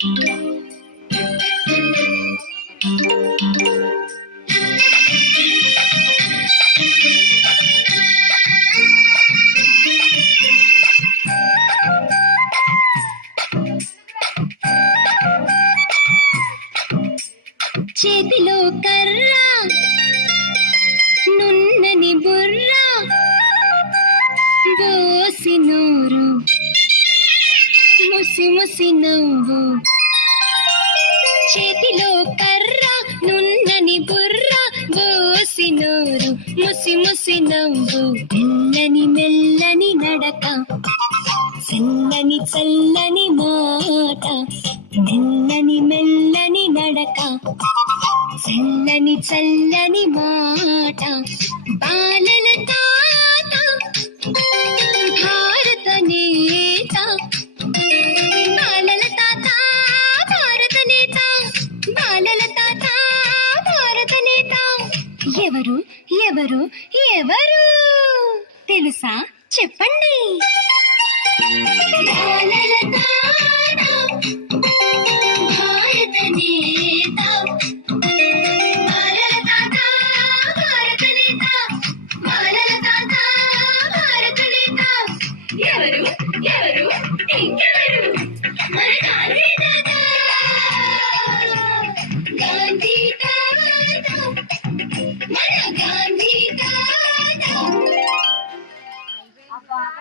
చేతిలో కర్ర నున్నని బుర్ర బోసి నూరు ముసి ముసి నవ్వు. చేతిలో కర్ర నున్నని బుర్ర బోసి నూరు ముసి ముసి నవ్వు. మెల్లని మెల్లని నడక చల్లని చల్లని మాట. మెల్లని మెల్లని నడక చల్లని చల్లని మాట. బాలల తాత భారత నేత. బాలల తాత భారత నేత. బాలల తాత భారత నేత. ఎవరు ఎవరు ఎవరు తెలుసా చెప్పండి. బాలల తాత